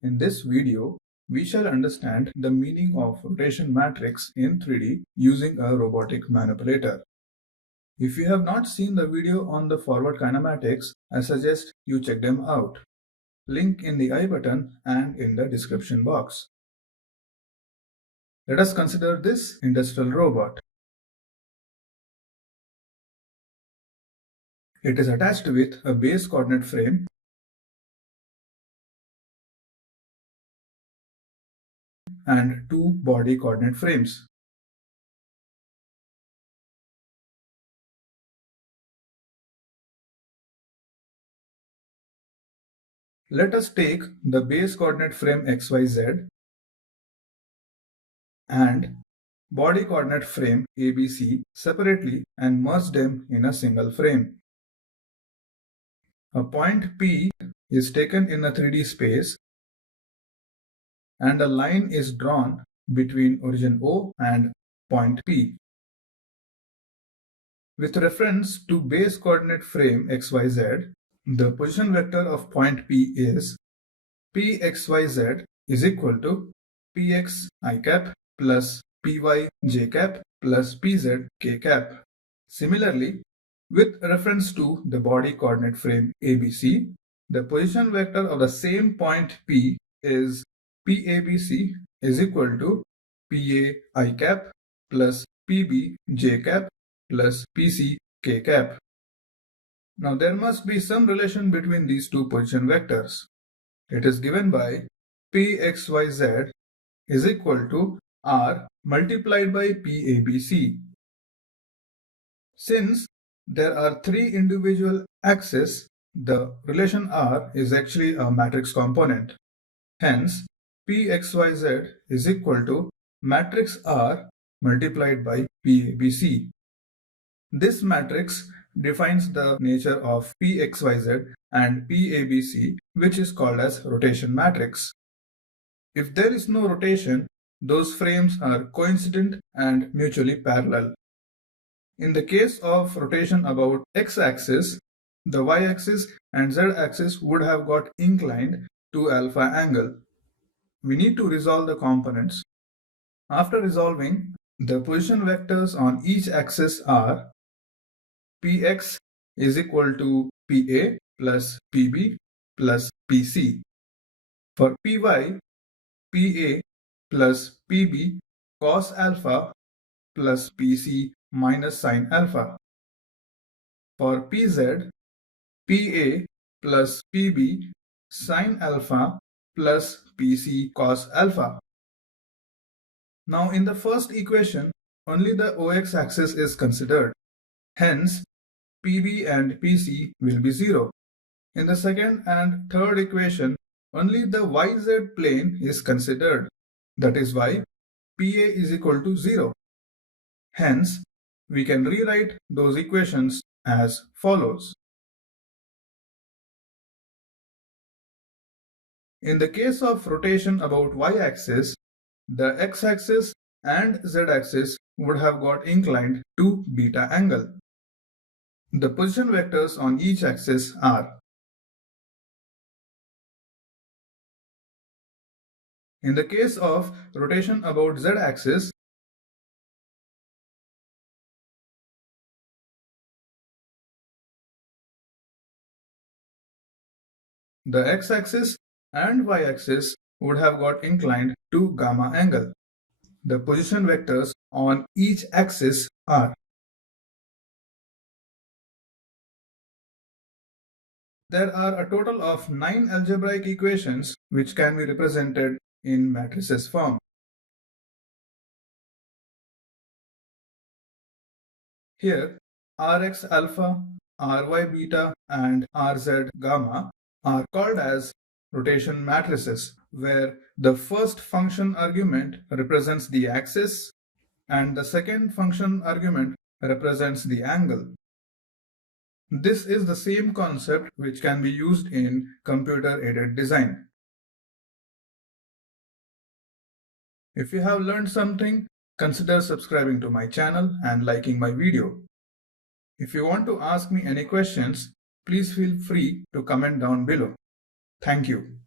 In this video, we shall understand the meaning of rotation matrix in 3D using a robotic manipulator. If you have not seen the video on the forward kinematics, I suggest you check them out. Link in the I button and in the description box. Let us consider this industrial robot. It is attached with a base coordinate frame and two body coordinate frames. Let us take the base coordinate frame XYZ and body coordinate frame ABC separately and merge them in a single frame. A point P is taken in a 3D space and a line is drawn between origin O and point P. With reference to base coordinate frame XYZ, the position vector of point P is Pxyz is equal to Px I cap plus Py j cap plus Pz k cap. Similarly, with reference to the body coordinate frame ABC, the position vector of the same point P is PABC is equal to PA I cap plus PB j cap plus PC k cap. Now there must be some relation between these two position vectors. It is given by Pxyz is equal to R multiplied by PABC. Since there are three individual axes, the relation R is actually a matrix component. Hence, Pxyz is equal to matrix R multiplied by PABC. This matrix defines the nature of Pxyz and PABC, which is called as rotation matrix. If there is no rotation, those frames are coincident and mutually parallel. In the case of rotation about x-axis, the y-axis and z-axis would have got inclined to alpha angle. We need to resolve the components. After resolving, the position vectors on each axis are Px is equal to Pa plus Pb plus Pc. For Py, Pa plus Pb cos alpha plus Pc minus sin alpha. For Pz, Pa plus Pb sin alpha plus Pc cos alpha. Now in the first equation, only the OX axis is considered. Hence, Pb and Pc will be 0. In the second and third equation, only the YZ plane is considered. That is why Pa is equal to 0. Hence, we can rewrite those equations as follows. In the case of rotation about y-axis, the x-axis and z-axis would have got inclined to beta angle. The position vectors on each axis are. In the case of rotation about z-axis, the x-axis and y-axis would have got inclined to gamma angle. The position vectors on each axis are. There are a total of 9 algebraic equations which can be represented in matrices form. Here, Rx alpha, Ry beta and Rz gamma are called as rotation matrices, where the first function argument represents the axis and the second function argument represents the angle. This is the same concept which can be used in computer-aided design. If you have learned something, consider subscribing to my channel and liking my video. If you want to ask me any questions, please feel free to comment down below. Thank you.